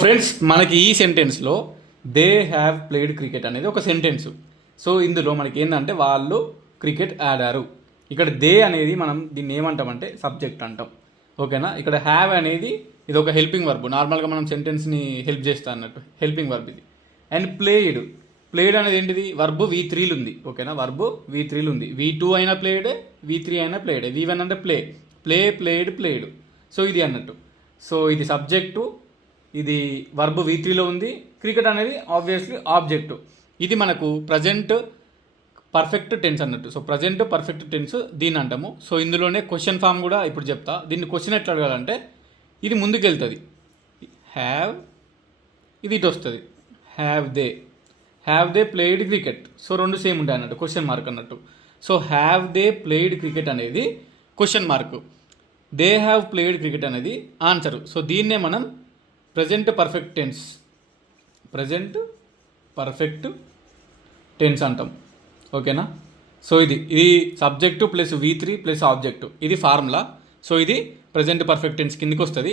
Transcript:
Friends, మనకి ఈ సెంటెన్స్లో they have played cricket అనేది ఒక సెంటెన్స్. సో ఇందులో మనకి ఏంటంటే వాళ్ళు క్రికెట్ ఆడారు. ఇక్కడ దే అనేది మనం దీన్ని ఏమంటామంటే సబ్జెక్ట్ అంటాం. ఓకేనా. ఇక్కడ హ్యావ్ అనేది ఇది ఒక హెల్పింగ్ వర్బ్. నార్మల్గా మనం సెంటెన్స్ని హెల్ప్ చేస్తా అన్నట్టు హెల్పింగ్ వర్బ్ ఇది. అండ్ ప్లేడ్ ప్లేడ్ అనేది ఏంటిది? వర్బ్ V3లు ఉంది. ఓకేనా. వర్బ్ V3లు ఉంది. V2 అయినా ప్లేడ్, V3 అయినా ప్లేడ్. V1 అంటే ప్లేడ్ ప్లేడ్. సో ఇది అన్నట్టు. సో ఇది సబ్జెక్టు, ఇది వర్బ్ V3లో ఉంది. క్రికెట్ అనేది ఆబ్వియస్లీ ఆబ్జెక్ట్. ఇది మనకు ప్రజెంట్ పర్ఫెక్ట్ టెన్స్ అన్నట్టు. సో ప్రజెంట్ పర్ఫెక్ట్ టెన్స్ దీన్ని అంటాము. సో ఇందులోనే క్వశ్చన్ ఫామ్ కూడా ఇప్పుడు చెప్తా. దీన్ని క్వశ్చన్ ఎట్లా అడగాలంటే ఇది ముందుకు వెళ్తుంది. హ్యావ్ ఇది ఇటు వస్తుంది. Have they played cricket. So రెండు సేమ్ ఉంటాయి అన్నట్టు, క్వశ్చన్ మార్క్ అన్నట్టు. So have they played cricket అనేది question mark, they have played cricket అనేది ఆన్సరు. సో దీన్నే మనం ప్రజెంట్ పర్ఫెక్ట్ టెన్స్ అంటాం. ఓకేనా. సో ఇది subject plus V3 plus object, ఇది ఫార్ములా. సో ఇది ప్రజెంట్ పర్ఫెక్ట్ టెన్స్ కిందకి వస్తుంది.